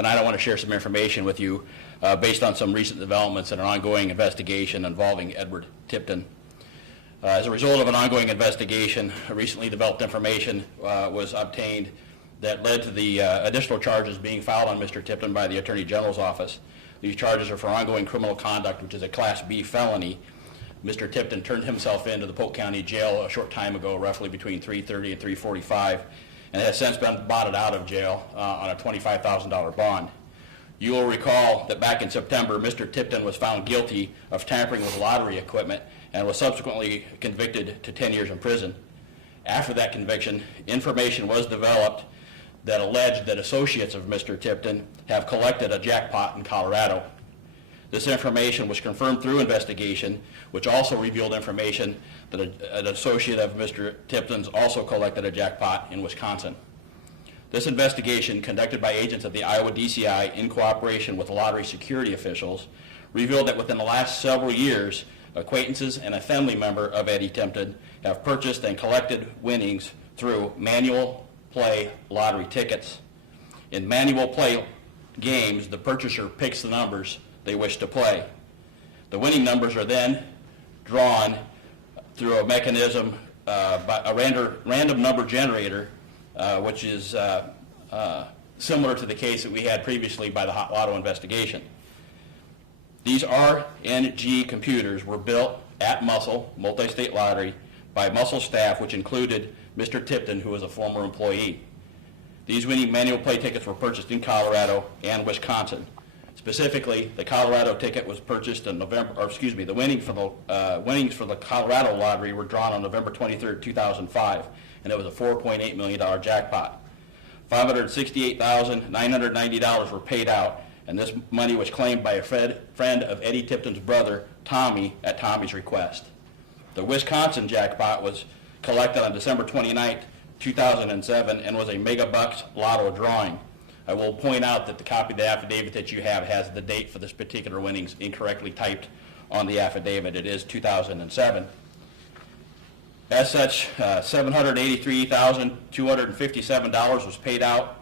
tonight I want to share some information with you based on some recent developments in an ongoing investigation involving Edward Tipton. As a result of an ongoing investigation, recently developed information was obtained that led to the additional charges being filed on Mr. Tipton by the Attorney General's office. These charges are for ongoing criminal conduct, which is a Class B felony. Mr. Tipton turned himself into the Polk County Jail a short time ago, roughly between 3:30 and 3:45, and has since been bonded out of jail on a $25,000 bond. You will recall that back in September, Mr. Tipton was found guilty of tampering with lottery equipment and was subsequently convicted to 10 years in prison. After that conviction, information was developed that alleged that associates of Mr. Tipton have collected a jackpot in Colorado. This information was confirmed through investigation, which also revealed information that an associate of Mr. Tipton's also collected a jackpot in Wisconsin. This investigation, conducted by agents of the Iowa DCI in cooperation with lottery security officials, revealed that within the last several years, acquaintances and a family member of Eddie Tipton have purchased and collected winnings through manual play lottery tickets. In manual play games, the purchaser picks the numbers they wish to play. The winning numbers are then drawn through a mechanism by a random number generator, which is similar to the case that we had previously by the Hot Lotto investigation. These RNG computers were built at Muscle, Multi-State Lottery, by Muscle staff, which included Mr. Tipton, who was a former employee. These winning manual play tickets were purchased in Colorado and Wisconsin. Specifically, the Colorado ticket was purchased in November, or excuse me, the winnings for the Colorado lottery were drawn on November 23rd, 2005, and it was a $4.8 million jackpot. $568,990 were paid out, and this money was claimed by a friend of Eddie Tipton's brother, Tommy, at Tommy's request. The Wisconsin jackpot was collected on December 29th, 2007, and was a Megabucks Lotto drawing. I will point out that the copy of the affidavit that you have has the date for this particular winnings incorrectly typed on the affidavit. It is 2007. As such, $783,257 was paid out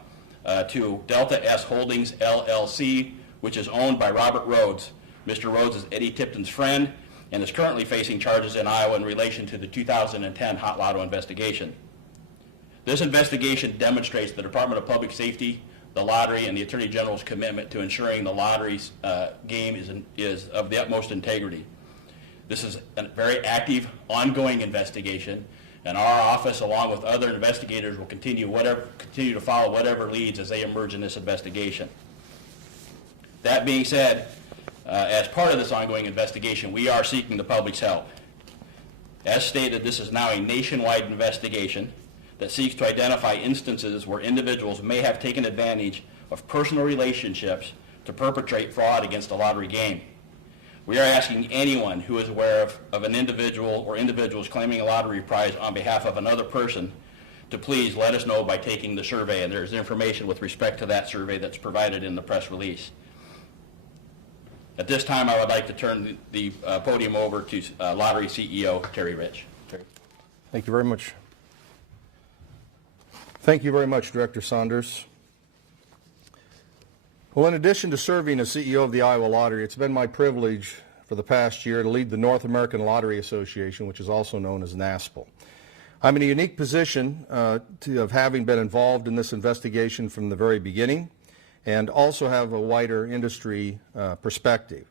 to Delta S Holdings, LLC, which is owned by Robert Rhodes. Mr. Rhodes is Eddie Tipton's friend and is currently facing charges in Iowa in relation to the 2010 Hot Lotto investigation. This investigation demonstrates the Department of Public Safety, the lottery, and the Attorney General's commitment to ensuring the lottery's game is of the utmost integrity. This is a very active, ongoing investigation, and our office, along with other investigators, will continue to follow whatever leads as they emerge in this investigation. That being said, as part of this ongoing investigation, we are seeking the public's help. As stated, this is now a nationwide investigation that seeks to identify instances where individuals may have taken advantage of personal relationships to perpetrate fraud against the lottery game. We are asking anyone who is aware of an individual or individuals claiming a lottery prize on behalf of another person to please let us know by taking the survey, and there's information with respect to that survey that's provided in the press release. At this time, I would like to turn the podium over to Lottery CEO Terry Rich. Terry. Thank you very much. Thank you very much, Director Saunders. Well, in addition to serving as CEO of the Iowa Lottery, it's been my privilege for the past year to lead the North American Lottery Association, which is also known as NASPL. I'm in a unique position of having been involved in this investigation from the very beginning, and also have a wider industry perspective.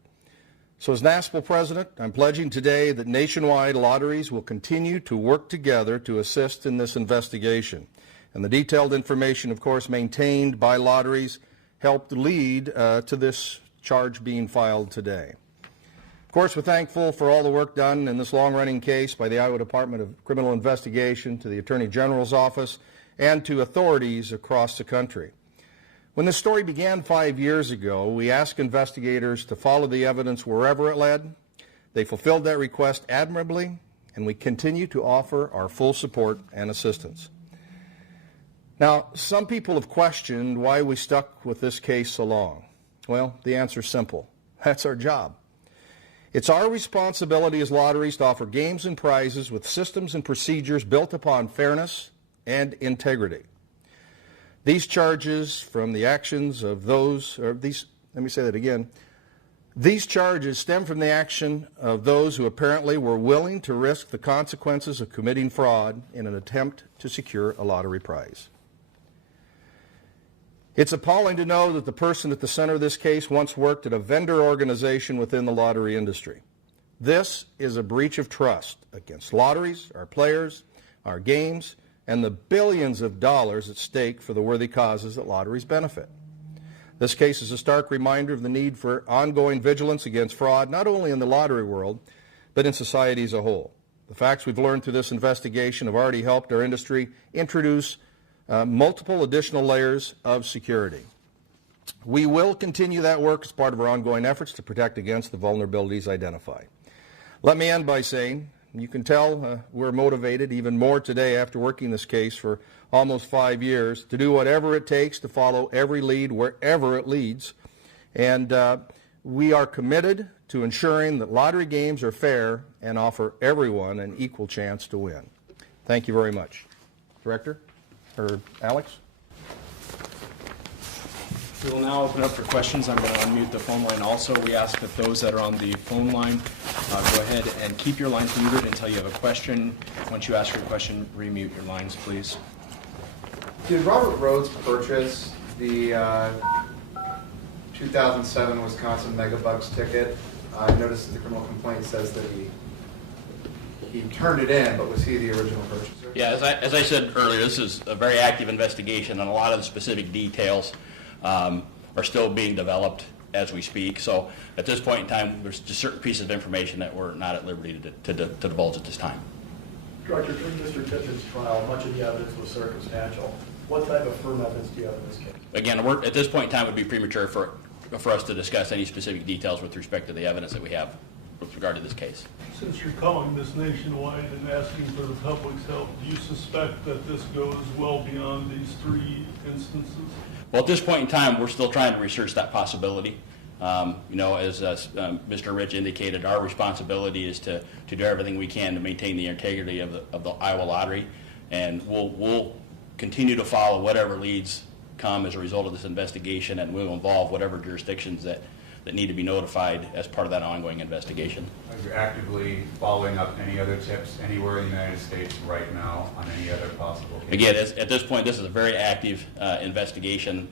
So as NASPL President, I'm pledging today that nationwide lotteries will continue to work together to assist in this investigation. And the detailed information, of course, maintained by lotteries helped lead to this charge being filed today. Of course, we're thankful for all the work done in this long-running case by the Iowa Department of Criminal Investigation, to the Attorney General's office, and to authorities across the country. When this story began 5 years ago, we asked investigators to follow the evidence wherever it led. They fulfilled that request admirably, and we continue to offer our full support and assistance. Now, some people have questioned why we stuck with this case so long. Well, the answer is simple. That's our job. It's our responsibility as lotteries to offer games and prizes with systems and procedures built upon fairness and integrity. These charges from the actions of those, or these, let me say that again. These charges stem from the action of those who apparently were willing to risk the consequences of committing fraud in an attempt to secure a lottery prize. It's appalling to know that the person at the center of this case once worked at a vendor organization within the lottery industry. This is a breach of trust against lotteries, our players, our games, and the billions of dollars at stake for the worthy causes that lotteries benefit. This case is a stark reminder of the need for ongoing vigilance against fraud, not only in the lottery world, but in society as a whole. The facts we've learned through this investigation have already helped our industry introduce multiple additional layers of security. We will continue that work as part of our ongoing efforts to protect against the vulnerabilities identified. Let me end by saying, you can tell we're motivated even more today after working this case for almost 5 years to do whatever it takes to follow every lead wherever it leads. And we are committed to ensuring that lottery games are fair and offer everyone an equal chance to win. Thank you very much. Director, or Alex? We will now open up for questions. I'm going to unmute the phone line also. We ask that those that are on the phone line go ahead and keep your lines muted until you have a question. Once you ask your question, remute your lines, please. Did Robert Rhodes purchase the 2007 Wisconsin Megabucks ticket? I noticed that the criminal complaint says that he turned it in, but was he the original purchaser? Yeah, as I said earlier, this is a very active investigation, and a lot of the specific details are still being developed as we speak. So at this point in time, there's just certain pieces of information that we're not at liberty to divulge at this time. Director, during Mr. Tipton's trial, much of the evidence was circumstantial. What type of firm evidence do you have in this case? Again, at this point in time, it would be premature for us to discuss any specific details with respect to the evidence that we have with regard to this case. Since you're calling this nationwide and asking for the public's help, do you suspect that this goes well beyond these 3 instances? Well, at this point in time, we're still trying to research that possibility. As Mr. Rich indicated, our responsibility is to do everything we can to maintain the integrity of the Iowa Lottery, and we'll continue to follow whatever leads come as a result of this investigation, and we'll involve whatever jurisdictions that need to be notified as part of that ongoing investigation. Are you actively following up any other tips anywhere in the United States right now on any other possible cases? Again, at this point, this is a very active investigation.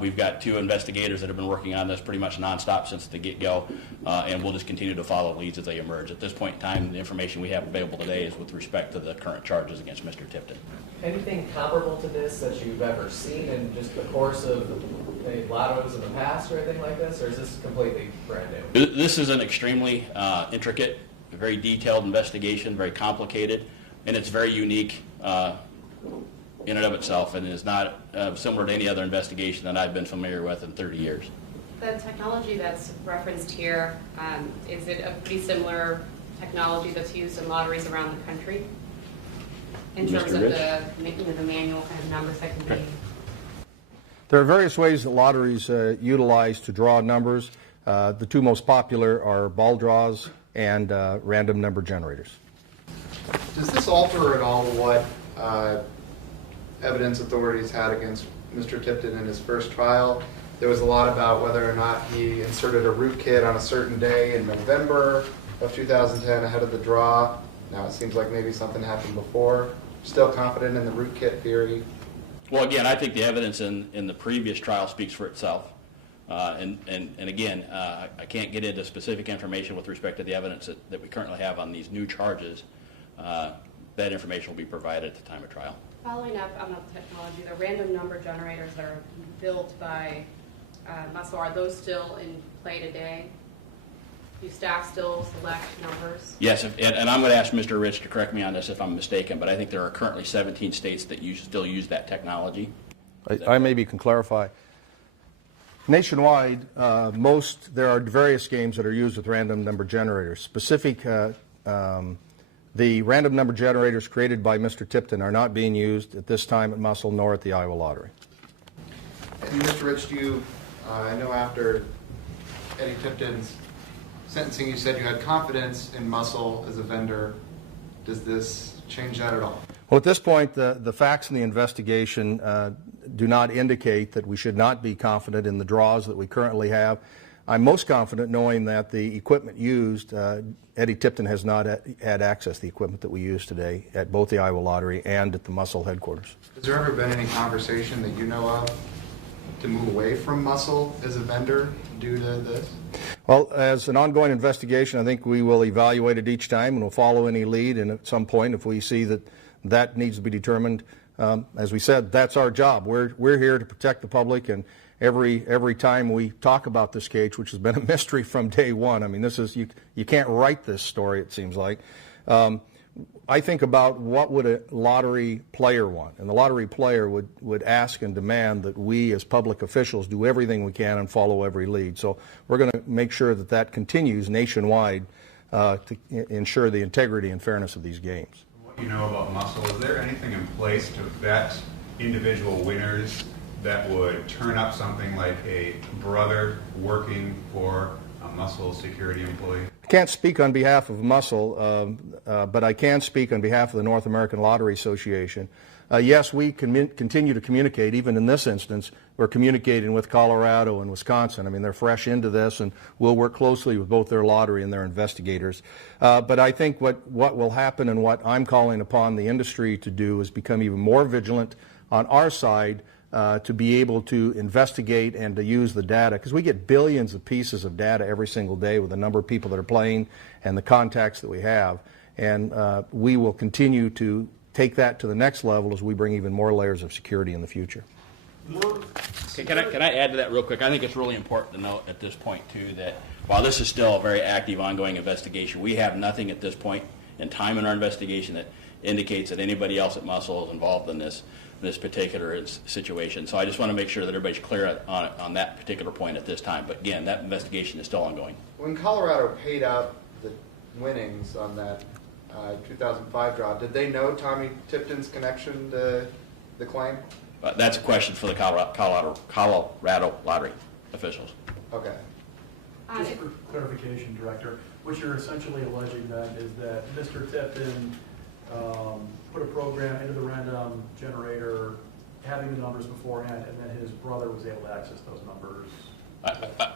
We've got 2 investigators that have been working on this pretty much nonstop since the get-go, and we'll just continue to follow leads as they emerge. At this point in time, the information we have available today is with respect to the current charges against Mr. Tipton. Anything comparable to this that you've ever seen in just the course of maybe lottos in the past or anything like this, or is this completely brand new? This is an extremely intricate, very detailed investigation, very complicated, and it's very unique in and of itself, and is not similar to any other investigation that I've been familiar with in 30 years. The technology that's referenced here, is it a pretty similar technology that's used in lotteries around the country? In terms of the manual kind of numbers that can be... There are various ways that lotteries utilize to draw numbers. The 2 most popular are ball draws and random number generators. Does this alter at all what evidence authorities had against Mr. Tipton in his first trial? There was a lot about whether or not he inserted a rootkit on a certain day in November of 2010 ahead of the draw. Now it seems like maybe something happened before. Still confident in the rootkit theory? Well, again, I think the evidence in the previous trial speaks for itself. And again, I can't get into specific information with respect to the evidence that we currently have on these new charges. That information will be provided at the time of trial. Following up on the technology, the random number generators that are built by Muscle, are those still in play today? Do staff still select numbers? Yes, and I'm going to ask Mr. Rich to correct me on this if I'm mistaken, but I think there are currently 17 states that still use that technology. I maybe can clarify. Nationwide, there are various games that are used with random number generators. The random number generators created by Mr. Tipton are not being used at this time at Muscle nor at the Iowa Lottery. And Mr. Rich, I know after Eddie Tipton's sentencing, you said you had confidence in Muscle as a vendor. Does this change that at all? Well, at this point, the facts in the investigation do not indicate that we should not be confident in the draws that we currently have. I'm most confident knowing that the equipment used, Eddie Tipton has not had access to the equipment that we use today at both the Iowa Lottery and at the Muscle headquarters. Has there ever been any conversation that you know of to move away from Muscle as a vendor due to this? Well, as an ongoing investigation, I think we will evaluate it each time and we'll follow any lead, and at some point if we see that that needs to be determined, as we said, that's our job. We're here to protect the public, and every time we talk about this case, which has been a mystery from day one, I mean, this is, you can't write this story, it seems like. I think about what would a lottery player want, and the lottery player would ask and demand that we as public officials do everything we can and follow every lead. So we're going to make sure that that continues nationwide to ensure the integrity and fairness of these games. What you know about Muscle, is there anything in place to vet individual winners that would turn up something like a brother working for a Muscle security employee? I can't speak on behalf of Muscle, but I can speak on behalf of the North American Lottery Association. Yes, we continue to communicate. Even in this instance, we're communicating with Colorado and Wisconsin. I mean, they're fresh into this, and we'll work closely with both their lottery and their investigators. But I think what will happen, and what I'm calling upon the industry to do, is become even more vigilant on our side to be able to investigate and to use the data, because we get billions of pieces of data every single day with the number of people that are playing and the contacts that we have. And we will continue to take that to the next level as we bring even more layers of security in the future. Okay, can I add to that real quick? I think it's really important to note at this point, too, that while this is still a very active, ongoing investigation, we have nothing at this point in time in our investigation that indicates that anybody else at Muscle is involved in this particular situation. So I just want to make sure that everybody's clear on that particular point at this time. But again, that investigation is still ongoing. When Colorado paid out the winnings on that 2005 draw, did they know Tommy Tipton's connection to the claim? That's a question for the Colorado Lottery officials. Okay. Just for clarification, Director, what you're essentially alleging then is that Mr. Tipton put a program into the random generator, having the numbers beforehand, and then his brother was able to access those numbers.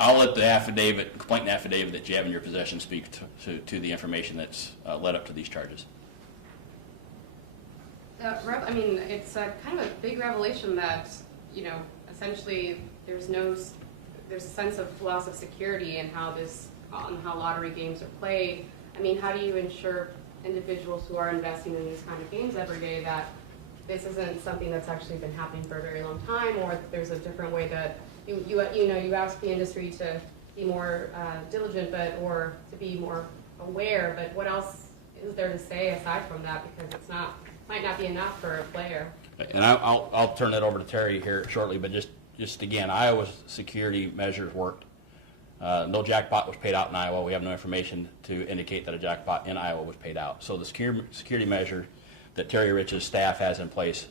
I'll let the complaint affidavit that you have in your possession speak to the information that's led up to these charges. I mean, it's kind of a big revelation that, essentially there's a sense of loss of security in how lottery games are played. I mean, how do you ensure individuals who are investing in these kind of games every day that this isn't something that's actually been happening for a very long time, or that there's a different way that you ask the industry to be more diligent, or to be more aware, but what else is there to say aside from that? Because might not be enough for a player. And I'll turn it over to Terry here shortly, but just again, Iowa's security measures worked. No jackpot was paid out in Iowa. We have no information to indicate that a jackpot in Iowa was paid out. So the security measure that Terry Rich's staff has in place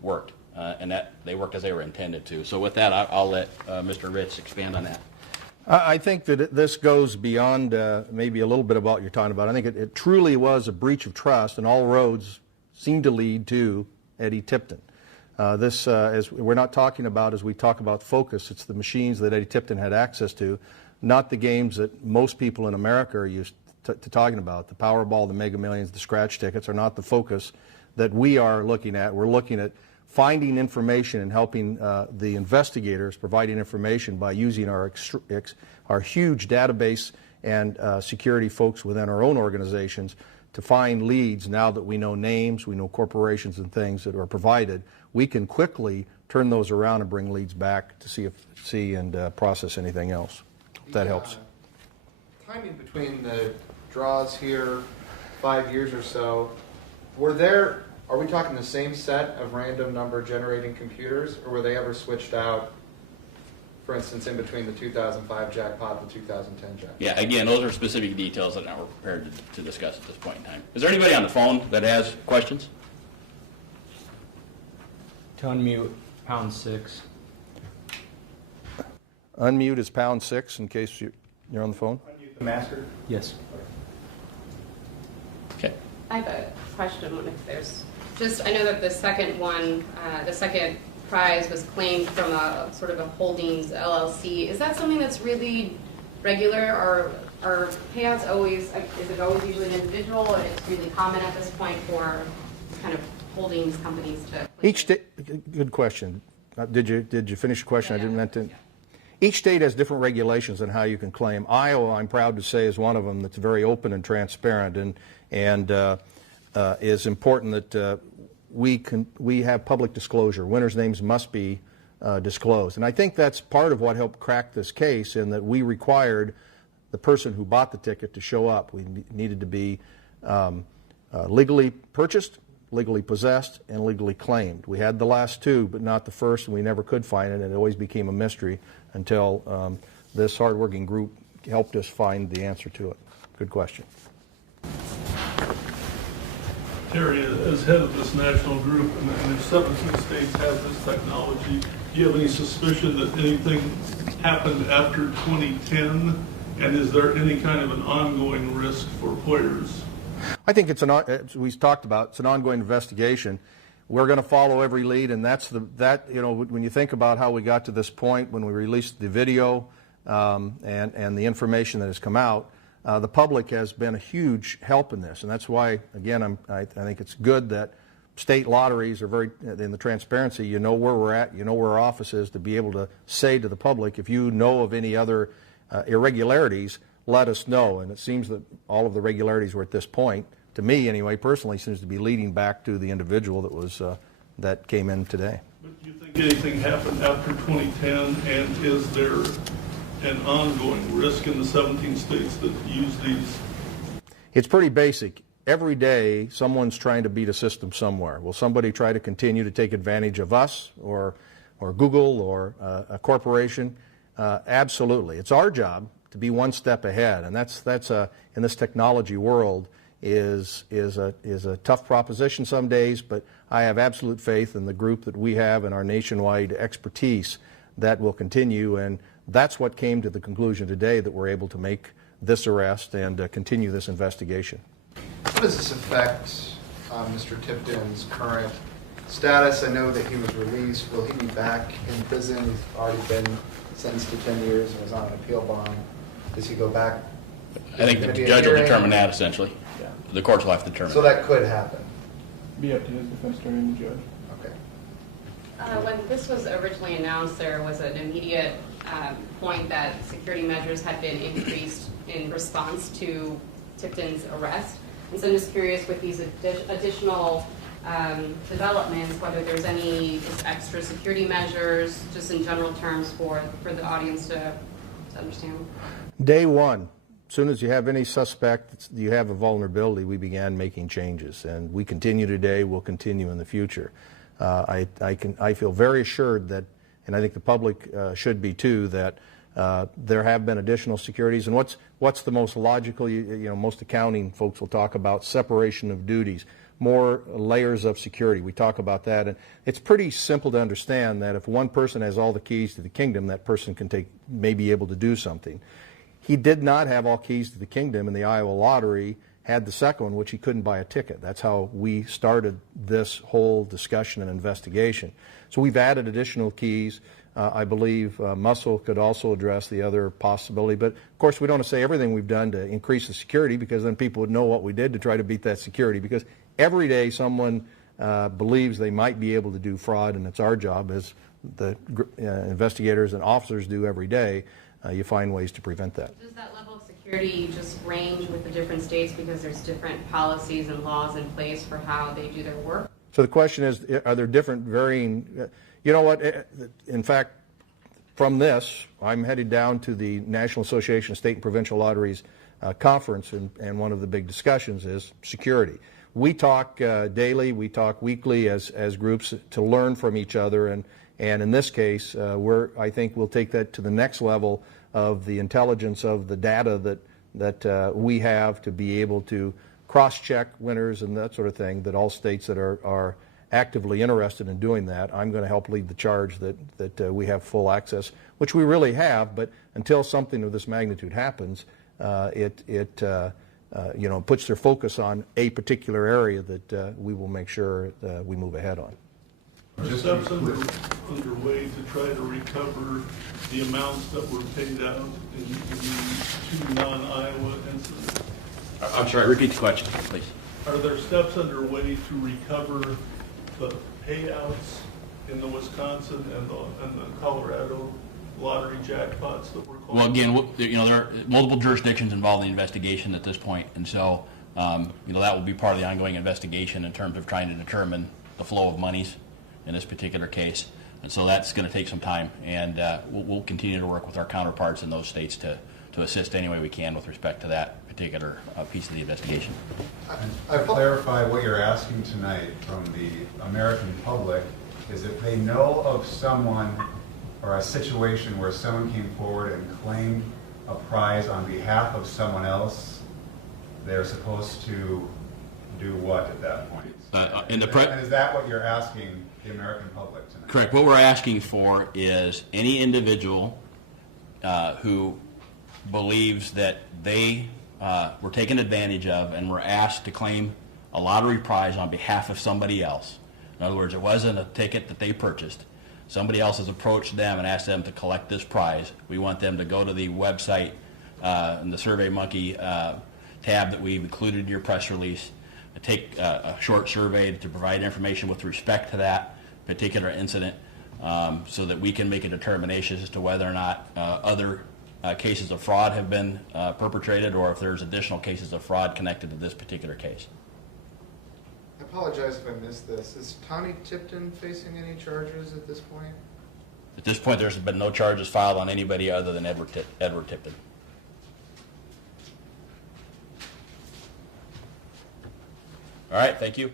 worked, and that they worked as they were intended to. So with that, I'll let Mr. Rich expand on that. I think that this goes beyond maybe a little bit about what you're talking about. I think it truly was a breach of trust, and all roads seem to lead to Eddie Tipton. As we're not talking about, as we talk about focus, it's the machines that Eddie Tipton had access to, not the games that most people in America are used to talking about. The Powerball, the Mega Millions, the scratch tickets are not the focus that we are looking at. We're looking at finding information and helping the investigators, providing information by using our huge database and security folks within our own organizations to find leads. Now that we know names, we know corporations and things that are provided, we can quickly turn those around and bring leads back to see and process anything else. If that helps. Timing between the draws here, 5 years or so, are we talking the same set of random number generating computers, or were they ever switched out, for instance, in between the 2005 jackpot and the 2010 jackpot? Yeah, again, those are specific details that we're prepared to discuss at this point in time. Is there anybody on the phone that has questions? To unmute, #6. Unmute is #6 in case you're on the phone. Unmute the master. Yes. Okay. I have a question. If there's I know that the second one, the second prize was claimed from a sort of a holdings LLC. Is that something that's really regular, or are payouts always, is it always usually an individual, and it's really common at this point for kind of holdings companies to? Each state, good question. Did you finish the question? Yeah, I didn't meant to. yeah. Each state has different regulations on how you can claim. Iowa, I'm proud to say, is one of them that's very open and transparent, and is important that we have public disclosure. Winners' names must be disclosed, and I think that's part of what helped crack this case, in that we required the person who bought the ticket to show up. We needed to be legally purchased, legally possessed, and legally claimed. We had the last two, but not the first, and we never could find it, and it always became a mystery until this hardworking group helped us find the answer to it. Good question. Terry, as head of this national group, and if 17 states have this technology, do you have any suspicion that anything happened after 2010? And is there any kind of an ongoing risk for players? I think it's as we talked about, it's an ongoing investigation. We're going to follow every lead, and when you think about how we got to this point, when we released the video and the information that has come out, the public has been a huge help in this, and that's why, again, I think it's good that state lotteries are very, in the transparency, you know where we're at, you know where our office is, to be able to say to the public, if you know of any other irregularities, let us know. And it seems that all of the regularities were at this point, to me anyway, personally, seems to be leading back to the individual that came in today. But do you think anything happened after 2010, and is there an ongoing risk in the 17 states that use these? It's pretty basic. Every day, someone's trying to beat a system somewhere. Will somebody try to continue to take advantage of us, or Google, or a corporation? Absolutely. It's our job to be one step ahead, and that's in this technology world is a tough proposition some days, but I have absolute faith in the group that we have and our nationwide expertise that will continue, and that's what came to the conclusion today, that we're able to make this arrest and continue this investigation. How does this affect Mr. Tipton's current status? I know that he was released. Will he be back in prison? He's already been sentenced to 10 years and was on an appeal bond. Does he go back? I think the judge will determine that, essentially. Yeah. The courts will have to determine. So that could happen. Be up to his defense attorney and the judge. Okay. When this was originally announced, there was an immediate point that security measures had been increased in response to Tipton's arrest. And so I'm just curious, with these additional developments, whether there's any just extra security measures, just in general terms, for the audience to understand. Day one, as soon as you have any suspect, you have a vulnerability, we began making changes, and we continue today, we'll continue in the future. I feel very assured that, and I think the public should be too, that there have been additional securities. And what's the most logical? Most accounting folks will talk about separation of duties, more layers of security. We talk about that, and it's pretty simple to understand that if one person has all the keys to the kingdom, that person may be able to do something. He did not have all keys to the kingdom in the Iowa lottery, had the second one, which he couldn't buy a ticket. That's how we started this whole discussion and investigation. So we've added additional keys. I believe Muscle could also address the other possibility. But, of course, we don't want to say everything we've done to increase the security, because then people would know what we did to try to beat that security. Because every day someone believes they might be able to do fraud, and it's our job, as the investigators and officers do every day, you find ways to prevent that. Does that level of security just range with the different states because there's different policies and laws in place for how they do their work? So the question is, are there different varying, you know what, in fact, from this, I'm headed down to the National Association of State and Provincial Lotteries conference, and one of the big discussions is security. We talk daily, we talk weekly as groups to learn from each other, and in this case, I think we'll take that to the next level of the intelligence of the data that we have to be able to cross-check winners and that sort of thing, that all states that are actively interested in doing that, I'm going to help lead the charge that we have full access, which we really have, but until something of this magnitude happens, it puts their focus on a particular area that we will make sure we move ahead on. Are Just steps to be clear. underway to try to recover the amounts that were paid out in the 2 non-Iowa incidents? I'm sorry, repeat the question, please. Are there steps underway to recover the payouts in the Wisconsin and the Colorado lottery jackpots that were called? Well, again, there are multiple jurisdictions involved in the investigation at this point, and so, that will be part of the ongoing investigation in terms of trying to determine the flow of monies in this particular case. And so that's going to take some time, and we'll continue to work with our counterparts in those states to assist any way we can with respect to that particular piece of the investigation. To clarify what you're asking tonight from the American public is if they know of someone or a situation where someone came forward and claimed a prize on behalf of someone else, they're supposed to do what at that point? And is that what you're asking the American public tonight? Correct. What we're asking for is any individual who believes that they were taken advantage of and were asked to claim a lottery prize on behalf of somebody else. In other words, it wasn't a ticket that they purchased. Somebody else has approached them and asked them to collect this prize. We want them to go to the website in the SurveyMonkey tab that we've included in your press release, take a short survey to provide information with respect to that particular incident so that we can make a determination as to whether or not other cases of fraud have been perpetrated or if there's additional cases of fraud connected to this particular case. I apologize if I missed this. Is Tawny Tipton facing any charges at this point? At this point, there's been no charges filed on anybody other than Edward Tipton. All right, thank you.